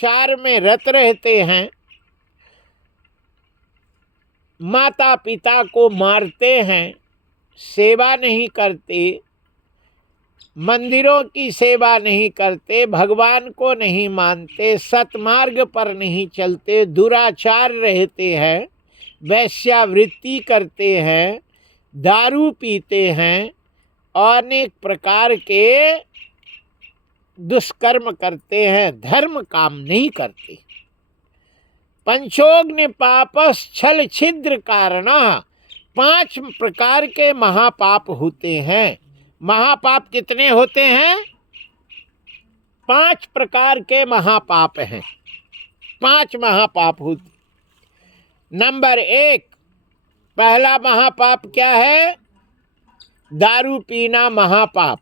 दुराचार में रत रहते हैं, माता पिता को मारते हैं, सेवा नहीं करते, मंदिरों की सेवा नहीं करते, भगवान को नहीं मानते, सतमार्ग पर नहीं चलते, दुराचार रहते हैं, वैश्यावृत्ति करते हैं, दारू पीते हैं, अनेक प्रकार के दुष्कर्म करते हैं, धर्म काम नहीं करते। पंचोग्नि पापस छल छिद्र कारण, 5 प्रकार के महापाप होते हैं। महापाप कितने होते हैं? 5 प्रकार के महापाप हैं। 5 महापाप होते। नंबर 1, पहला महापाप क्या है? दारू पीना महापाप।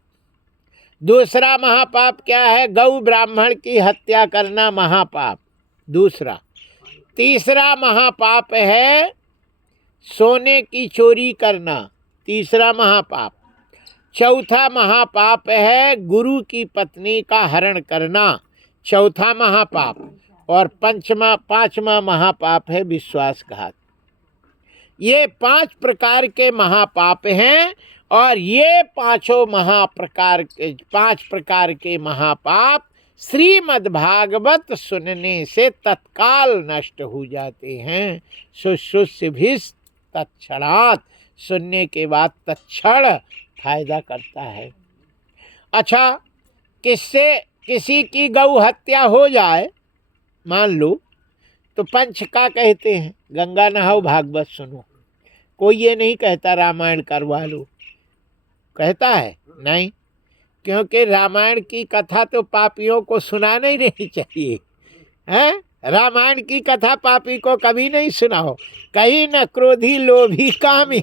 दूसरा महापाप क्या है? गौ ब्राह्मण की हत्या करना महापाप दूसरा। तीसरा महापाप है सोने की चोरी करना, तीसरा महापाप। चौथा महापाप है गुरु की पत्नी का हरण करना, चौथा महापाप। और पांचवा महापाप है विश्वासघात। ये 5 प्रकार के महापाप हैं। और ये 5 प्रकार के महापाप श्रीमद् भागवत सुनने से तत्काल नष्ट हो जाते हैं। शुश्रूष्य भी तत्क्षणात्, सुनने के बाद तत्क्षण फायदा करता है। अच्छा, किसी की गौ हत्या हो जाए मान लो, तो पंच का कहते हैं, गंगा नहाओ भागवत सुनो। कोई ये नहीं कहता रामायण करवा लो, कहता है? नहीं, क्योंकि रामायण की कथा तो पापियों को सुनाना ही नहीं चाहिए, हैं? रामायण की कथा पापी को कभी नहीं सुनाओ। कहीं न क्रोधी लोभी कामी,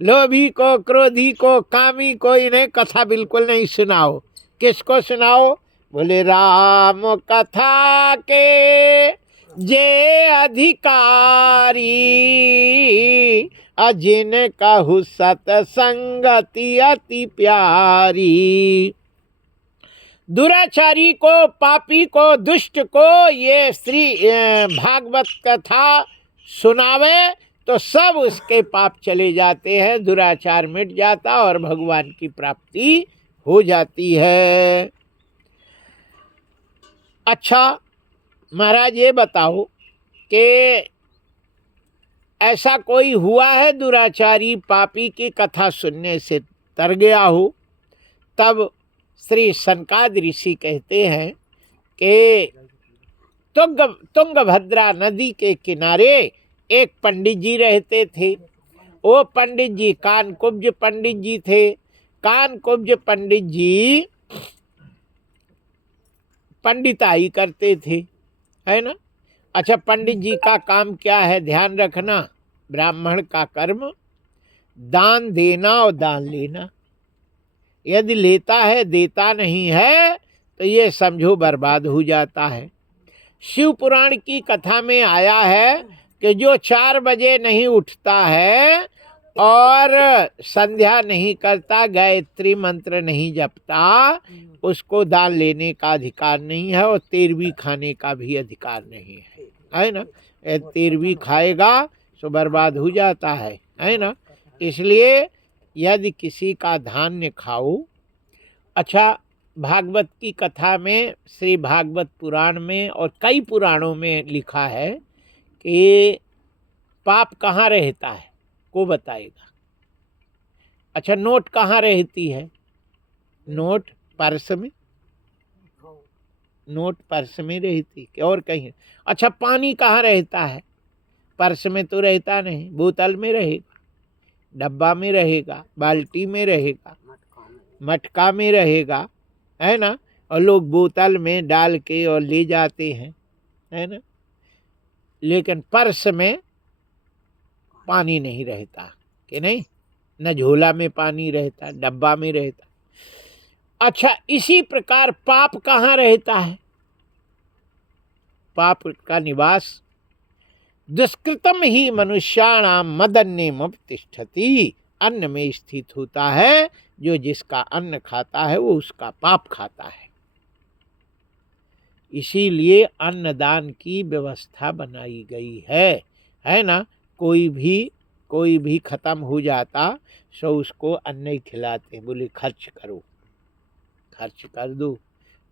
लोभी को, क्रोधी को, कामी को इन्हें कथा बिल्कुल नहीं सुनाओ। किसको सुनाओ? बोले राम कथा के जे अधिकारी, अजिन कहु सतसंगति अति प्यारी। दुराचारी को, पापी को, दुष्ट को ये श्री भागवत कथा सुनावे तो सब उसके पाप चले जाते हैं, दुराचार मिट जाता और भगवान की प्राप्ति हो जाती है। अच्छा महाराज, ये बताओ कि ऐसा कोई हुआ है दुराचारी पापी की कथा सुनने से तर गया हो? तब श्री सनकाद ऋषि कहते हैं कि तुंगभद्रा नदी के किनारे एक पंडित जी रहते थे। वो पंडित जी कानकुब्ज पंडित जी थे। कानकुब्ज पंडित जी पंडिताई करते थे, है ना? अच्छा, पंडित जी का काम क्या है? ध्यान रखना, ब्राह्मण का कर्म दान देना और दान लेना। यदि लेता है, देता नहीं है, तो ये समझो बर्बाद हो जाता है। शिव पुराण की कथा में आया है कि जो 4 बजे नहीं उठता है और संध्या नहीं करता, गायत्री मंत्र नहीं जपता, उसको दान लेने का अधिकार नहीं है और 13वीं खाने का भी अधिकार नहीं है ना? 13वीं खाएगा तो बर्बाद हो जाता है ना? इसलिए यदि किसी का धान्य खाओ। अच्छा, भागवत की कथा में, श्री भागवत पुराण में और कई पुराणों में लिखा है कि पाप कहाँ रहता है, को बताएगा। अच्छा, नोट कहाँ रहती है? नोट पर्स में, नोट पर्स में रहती है और कहीं। अच्छा, पानी कहाँ रहता है? पर्स में तो रहता नहीं, बोतल में रहेगा, डब्बा में रहेगा, बाल्टी में रहेगा, मटका में रहेगा, है ना? और लोग बोतल में डाल के और ले जाते हैं, है ना? लेकिन पर्स में पानी नहीं रहता, कि नहीं? न झोला में पानी रहता, डब्बा में रहता। अच्छा, इसी प्रकार पाप कहाँ रहता है? पाप का निवास दुष्कृतम ही मनुष्याणाम मदन्यमुपतिष्ठति, अन्न में स्थित होता है। जो जिसका अन्न खाता है वो उसका पाप खाता है। इसीलिए अन्नदान की व्यवस्था बनाई गई है ना। कोई भी खत्म हो जाता सो उसको अन्न ही खिलाते, बोले खर्च करो, खर्च कर दो,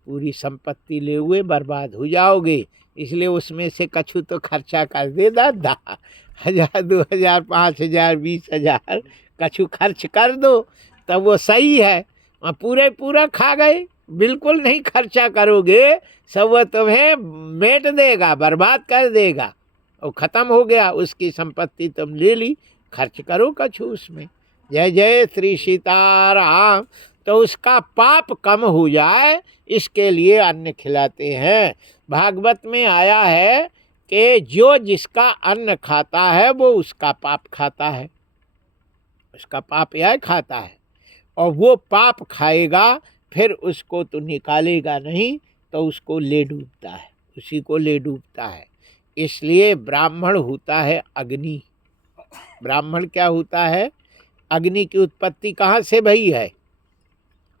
पूरी संपत्ति ले हुए बर्बाद हो जाओगे, इसलिए उसमें से कछु तो खर्चा कर दे दादा, 1000 2000 5000 20,000 कछु खर्च कर दो, तब वो सही है। पूरा खा गए, बिल्कुल नहीं खर्चा करोगे सब वो तुम्हें मेट देगा, बर्बाद कर देगा, और ख़त्म हो गया, उसकी संपत्ति तुम ले ली, खर्च करो कछु उसमें। जय जय श्री सीताराम। तो उसका पाप कम हो जाए इसके लिए अन्न खिलाते हैं। भागवत में आया है कि जो जिसका अन्न खाता है वो उसका पाप खाता है, उसका पाप यह खाता है, और वो पाप खाएगा फिर उसको तो निकालेगा नहीं, तो उसको ले डूबता है, उसी को ले डूबता है। इसलिए ब्राह्मण होता है अग्नि। ब्राह्मण क्या होता है? अग्नि की उत्पत्ति कहाँ से भई है?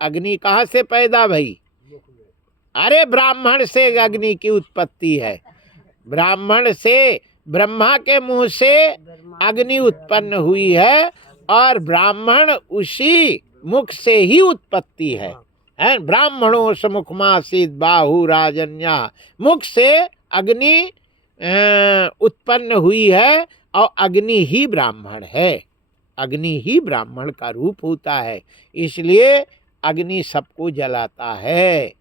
अग्नि कहाँ से पैदा भई? अरे ब्राह्मण से अग्नि की उत्पत्ति है। ब्राह्मण से, ब्रह्मा के मुंह से अग्नि उत्पन्न हुई है, और ब्राह्मण उसी मुख से ही उत्पत्ति है। ब्राह्मणों समुखमासीत बाहु राजन्या, मुख से अग्नि उत्पन्न हुई है, और अग्नि ही ब्राह्मण है, अग्नि ही ब्राह्मण का रूप होता है। इसलिए अग्नि सबको जलाता है,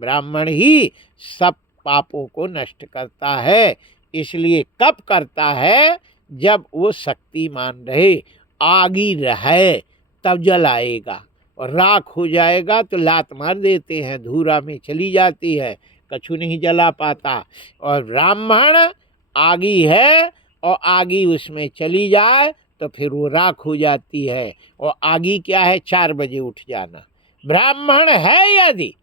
ब्राह्मण ही सब पापों को नष्ट करता है। इसलिए कब करता है? जब वो शक्तिमान रहे, आगी रहे तब जलाएगा, और राख हो जाएगा तो लात मार देते हैं, धूरा में चली जाती है, कछु नहीं जला पाता। और ब्राह्मण आगी है, और आगी उसमें चली जाए तो फिर वो राख हो जाती है। और आगी क्या है? 4 बजे उठ जाना। ब्राह्मण है यदि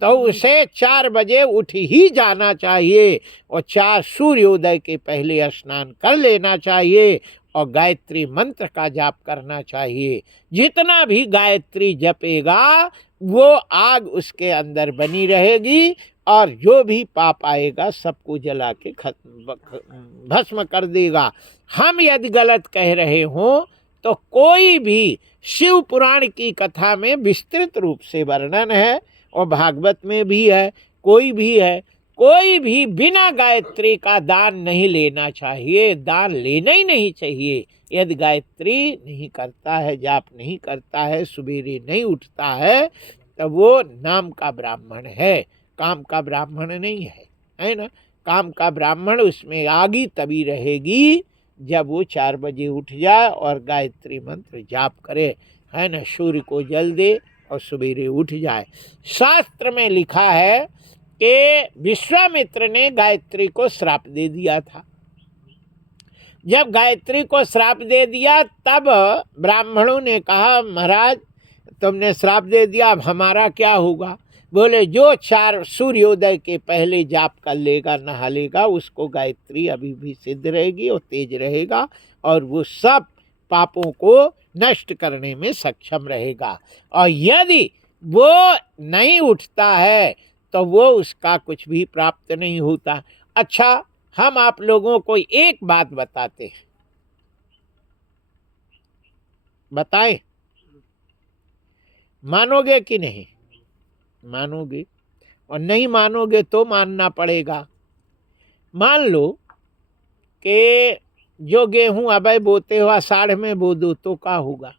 तो उसे 4 बजे उठ ही जाना चाहिए, और 4 सूर्योदय के पहले स्नान कर लेना चाहिए, और गायत्री मंत्र का जाप करना चाहिए। जितना भी गायत्री जपेगा वो आग उसके अंदर बनी रहेगी, और जो भी पाप आएगा सबको जला के भस्म कर देगा। हम यदि गलत कह रहे हों तो कोई भी शिव पुराण की कथा में विस्तृत रूप से वर्णन है, और भागवत में भी है, कोई भी बिना गायत्री का दान नहीं लेना चाहिए, दान लेना ही नहीं चाहिए। यदि गायत्री नहीं करता है, जाप नहीं करता है, सुबेरे नहीं उठता है, तो वो नाम का ब्राह्मण है, काम का ब्राह्मण नहीं है ना। काम का ब्राह्मण, उसमें आगी तभी रहेगी जब वो 4 बजे उठ जाए और गायत्री मंत्र जाप करे, है ना, सूर्य को जल दे और सवेरे उठ जाए। शास्त्र में लिखा है कि विश्वामित्र ने गायत्री को श्राप दे दिया था। जब गायत्री को श्राप दे दिया तब ब्राह्मणों ने कहा, महाराज तुमने श्राप दे दिया, अब हमारा क्या होगा? बोले जो 4 सूर्योदय के पहले जाप कर लेगा, नहा लेगा, उसको गायत्री अभी भी सिद्ध रहेगी और तेज रहेगा, और वो सब पापों को नष्ट करने में सक्षम रहेगा। और यदि वो नहीं उठता है तो वो उसका कुछ भी प्राप्त नहीं होता। अच्छा, हम आप लोगों को एक बात बताते हैं, बताएं, मानोगे कि नहीं? मानोगे, और नहीं मानोगे तो मानना पड़ेगा। मान लो कि जो गेहूं अबे बोते हो आषाढ़ में बो दो तो क्या होगा?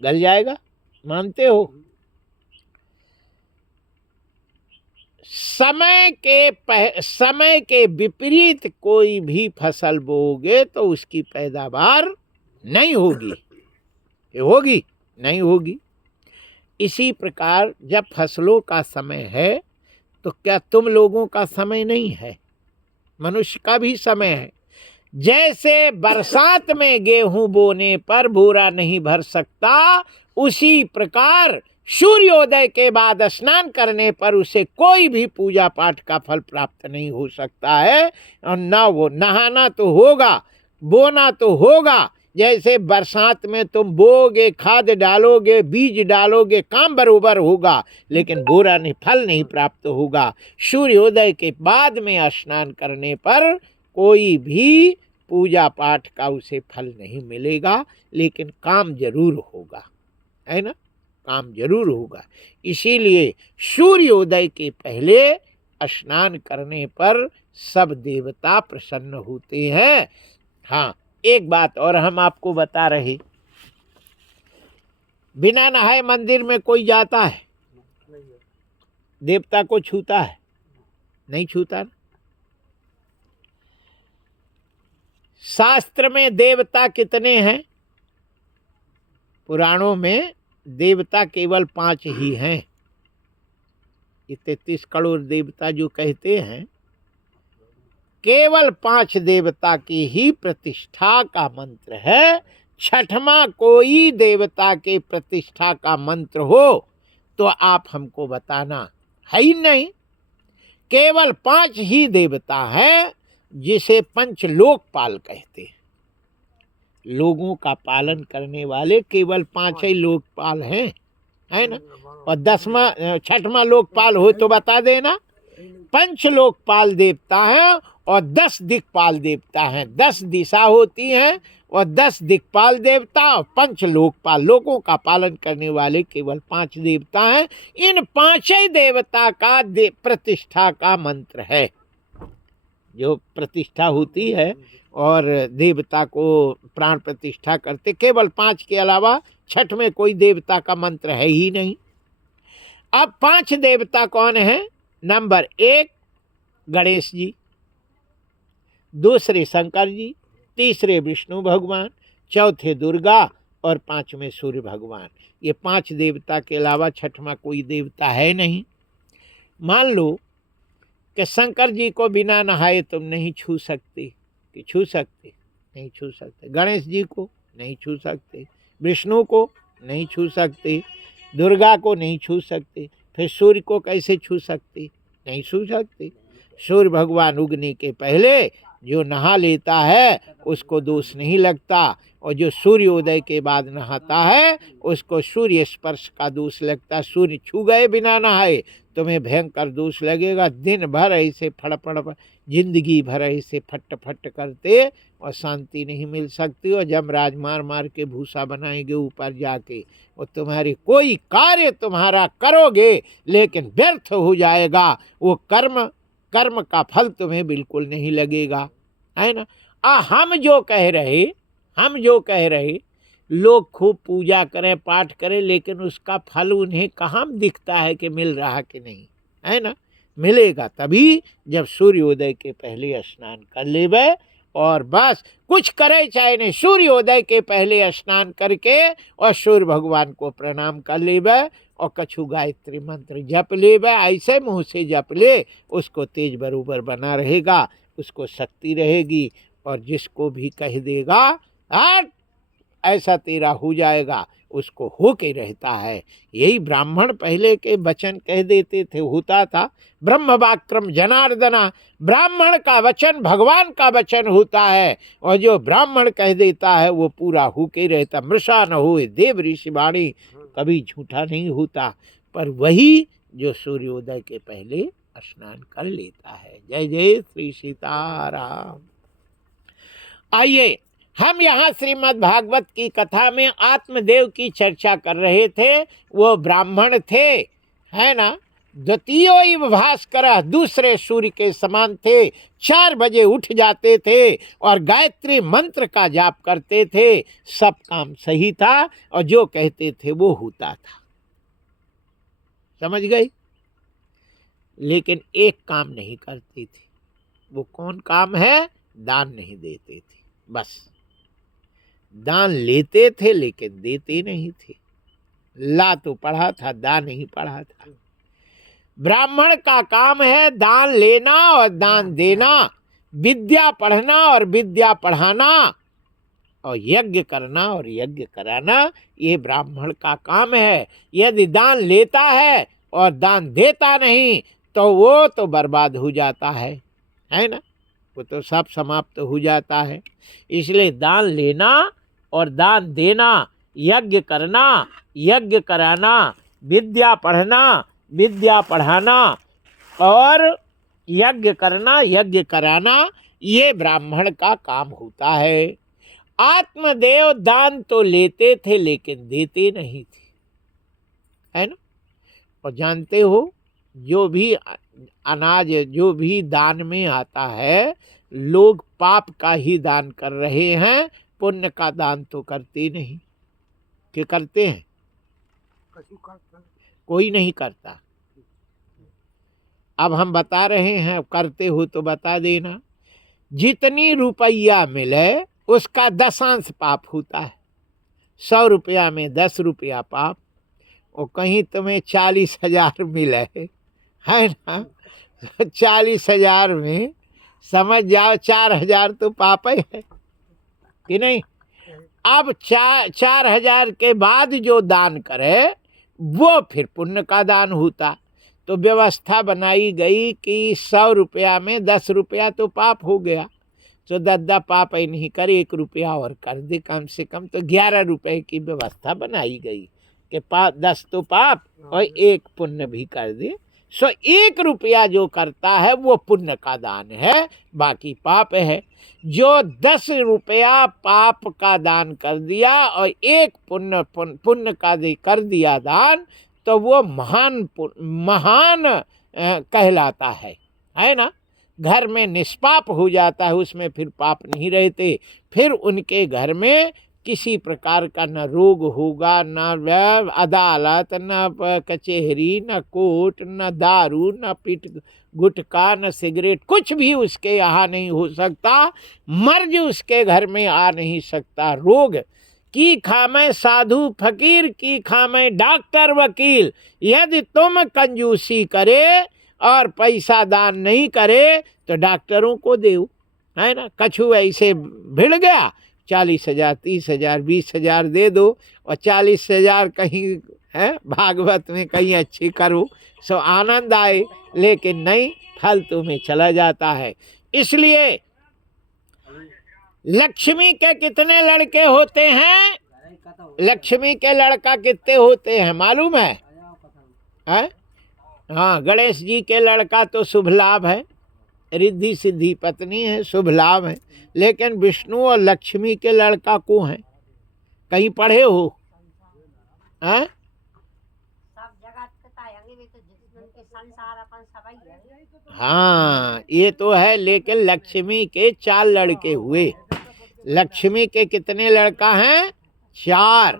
गल जाएगा, मानते हो? समय के विपरीत कोई भी फसल बोओगे तो उसकी पैदावार नहीं होगी, होगी नहीं होगी। इसी प्रकार जब फसलों का समय है तो क्या तुम लोगों का समय नहीं है? मनुष्य का भी समय है। जैसे बरसात में गेहूं बोने पर बोरा नहीं भर सकता, उसी प्रकार सूर्योदय के बाद स्नान करने पर उसे कोई भी पूजा पाठ का फल प्राप्त नहीं हो सकता है। और ना वो नहाना तो होगा, बोना तो होगा, जैसे बरसात में तुम बोओगे, खाद डालोगे, बीज डालोगे, काम बरोबर होगा, लेकिन बुरा नहीं, फल नहीं प्राप्त होगा। सूर्योदय के बाद में स्नान करने पर कोई भी पूजा पाठ का उसे फल नहीं मिलेगा, लेकिन काम जरूर होगा, है ना, काम जरूर होगा। इसीलिए सूर्योदय के पहले स्नान करने पर सब देवता प्रसन्न होते हैं। हाँ, एक बात और हम आपको बता रहे, बिना नहाए मंदिर में कोई जाता है, देवता को छूता है? नहीं छूता। शास्त्र में देवता कितने हैं? पुराणों में देवता केवल 5 ही हैं। ये 33 करोड़ देवता जो कहते हैं, केवल 5 देवता की ही प्रतिष्ठा का मंत्र है। छठवां कोई देवता के प्रतिष्ठा का मंत्र हो तो आप हमको बताना, है ही नहीं। केवल 5 ही देवता है जिसे पंच लोकपाल कहते हैं। लोगों का पालन करने वाले केवल 5 ही लोकपाल हैं, है ना। और 6वां लोकपाल हो तो बता देना। पंच लोकपाल देवता हैं और 10 दिक्पाल देवता हैं। 10 दिशा होती हैं और 10 दिक्पाल देवता और पंच लोकपाल, लोगों का पालन करने वाले केवल 5 देवता हैं। इन 5 ही देवता का प्रतिष्ठा का मंत्र है। जो प्रतिष्ठा होती है और देवता को प्राण प्रतिष्ठा करते, केवल 5 के अलावा छठ में कोई देवता का मंत्र है ही नहीं। अब 5 देवता कौन है? नंबर 1 गणेश जी, दूसरे शंकर जी, तीसरे विष्णु भगवान, चौथे दुर्गा और 5वें सूर्य भगवान। ये 5 देवता के अलावा छठवां कोई देवता है नहीं। मान लो कि शंकर जी को बिना नहाए तुम नहीं छू सकते, कि छू सकते? नहीं छू सकते। गणेश जी को नहीं छू सकते, विष्णु को नहीं छू सकते, दुर्गा को नहीं छू सकते, फिर सूर्य को कैसे छू सकते? नहीं छू सकते। सूर्य भगवान उगने के पहले जो नहा लेता है उसको दोष नहीं लगता, और जो सूर्योदय के बाद नहाता है उसको सूर्य स्पर्श का दोष लगता। सूर्य छू गए बिना नहाए तुम्हें भयंकर दोष लगेगा। दिन भर ऐसे फड़फड़, जिंदगी भर ऐसे फट फट करते और शांति नहीं मिल सकती। और यमराज मार मार के भूसा बनाएंगे ऊपर जाके, और तुम्हारी कोई कार्य तुम्हारा करोगे लेकिन व्यर्थ हो जाएगा। वो कर्म का फल तुम्हें बिल्कुल नहीं लगेगा, है ना। हम जो कह रहे लोग खूब पूजा करें, पाठ करें, लेकिन उसका फल उन्हें कहाँ दिखता है कि मिल रहा कि नहीं, है ना। मिलेगा तभी जब सूर्योदय के पहले स्नान कर लेवे, और बस कुछ करे चाहे नहीं, सूर्योदय के पहले स्नान करके और सूर्य भगवान को प्रणाम कर लेवे और कछु गायत्री मंत्र जप लेवे। ऐसे मुँह से जप ले, उसको तेज बरोबर बना रहेगा, उसको शक्ति रहेगी। और जिसको भी कह देगा हट ऐसा तेरा हो जाएगा, उसको हो के रहता है। यही ब्राह्मण पहले के वचन कह देते थे, होता था। ब्रह्म वाक्रम जनार्दना, ब्राह्मण का वचन भगवान का वचन होता है, और जो ब्राह्मण कह देता है वो पूरा हो के रहता। मृषा न होए देव ऋषि वाणी, कभी झूठा नहीं होता। पर वही जो सूर्योदय के पहले स्नान कर लेता है। जय जय श्री सीताराम। आइए, हम यहाँ श्रीमद् भागवत की कथा में आत्मदेव की चर्चा कर रहे थे। वो ब्राह्मण थे, है ना। द्वितीय भास्कर, दूसरे सूर्य के समान थे। 4 बजे उठ जाते थे और गायत्री मंत्र का जाप करते थे। सब काम सही था और जो कहते थे वो होता था। समझ गई? लेकिन एक काम नहीं करते थे। वो कौन काम है? दान नहीं देते थे। बस दान लेते थे लेकिन देते नहीं थे। ला तो पढ़ा था, दान नहीं पढ़ा था। ब्राह्मण का काम है दान लेना और दान देना, विद्या पढ़ना और विद्या पढ़ाना, और यज्ञ करना और यज्ञ कराना। ये ब्राह्मण का काम है। यदि दान लेता है और दान देता नहीं तो वो तो बर्बाद हो जाता है ना। वो तो सब समाप्त हो जाता है। इसलिए दान लेना और दान देना, यज्ञ करना, यज्ञ कराना, विद्या पढ़ना, विद्या पढ़ाना और यज्ञ करना, यज्ञ कराना, ये ब्राह्मण का काम होता है। आत्मदेव दान तो लेते थे लेकिन देते नहीं थे, है ना। और जानते हो, जो भी अनाज जो भी दान में आता है, लोग पाप का ही दान कर रहे हैं, पुण्य का दान तो करते नहीं। क्या करते हैं? कोई नहीं करता। अब हम बता रहे हैं, करते हो तो बता देना। जितनी रुपया मिले उसका 10 पाप होता है। 100 रुपया में 10 रुपया पाप, और कहीं तुम्हें 40,000 मिले, है ना, 40,000 में समझ जाओ 4,000 तो पाप ही है कि नहीं। अब 4,000 के बाद जो दान करे वो फिर पुण्य का दान होता। तो व्यवस्था बनाई गई कि 100 रुपया में 10 रुपया तो पाप हो गया, तो 10 पाप ही नहीं कर, 1 रुपया और कर दे कम से कम, तो 11 रुपए की व्यवस्था बनाई गई कि 10 तो पाप और 1 पुण्य भी कर दे। सो 1 रुपया जो करता है वो पुण्य का दान है, बाकी पाप है। जो 10 रुपया पाप का दान कर दिया और 1 पुण्य का कर दिया दान, तो वो महान कहलाता है ना। घर में निष्पाप हो जाता है, उसमें फिर पाप नहीं रहते। फिर उनके घर में किसी प्रकार का न रोग होगा, न अदालत, न कचहरी, न कोर्ट, न दारू, न पीट गुटखा, न सिगरेट, कुछ भी उसके यहाँ नहीं हो सकता। मर्ज उसके घर में आ नहीं सकता। रोग की खामे साधु फकीर, की खामे डॉक्टर वकील। यदि तुम कंजूसी करे और पैसा दान नहीं करे तो डॉक्टरों को देओ, है ना। कछु ऐसे भिड़ गया, 40,000, 30,000, 20,000 दे दो, और 40,000 कहीं है भागवत में कहीं अच्छी करो, सो आनंद आए, लेकिन नहीं, फालतू में चला जाता है। इसलिए लक्ष्मी के कितने लड़के होते हैं? लक्ष्मी के लड़का कितने होते हैं मालूम है? हाँ, गणेश जी के लड़का तो शुभ लाभ है, रिद्धि सिद्धि पत्नी है, शुभ लाभ है। लेकिन विष्णु और लक्ष्मी के लड़का को है, कहीं पढ़े हो? हैं? हाँ, ये तो है, लेकिन लक्ष्मी के 4 लड़के हुए। लक्ष्मी के कितने लड़का हैं? 4।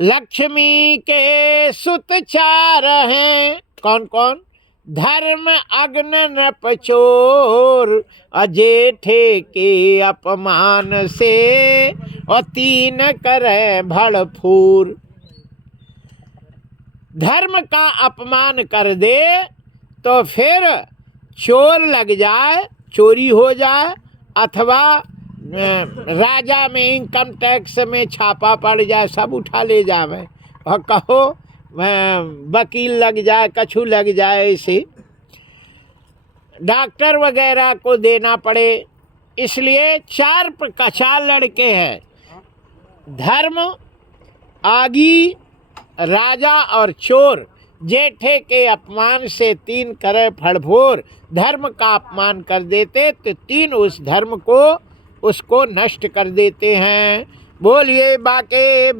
लक्ष्मी के सुत 4 हैं। कौन कौन? धर्म, अग्न, नृप, चोर, अजेठे के अपमान से, और 3 करे भड़फूर। धर्म का अपमान कर दे तो फिर चोर लग जाए, चोरी हो जाए, अथवा राजा में इनकम टैक्स में छापा पड़ जाए, सब उठा ले जावे, और कहो वकील लग जाए, कछु लग जाए, ऐसे डॉक्टर वगैरह को देना पड़े। इसलिए 4 लड़के हैं, धर्म, आगी, राजा और चोर। जेठे के अपमान से 3 करे फड़फोर। धर्म का अपमान कर देते तो 3 उस धर्म को उसको नष्ट कर देते हैं। बोलिए बाके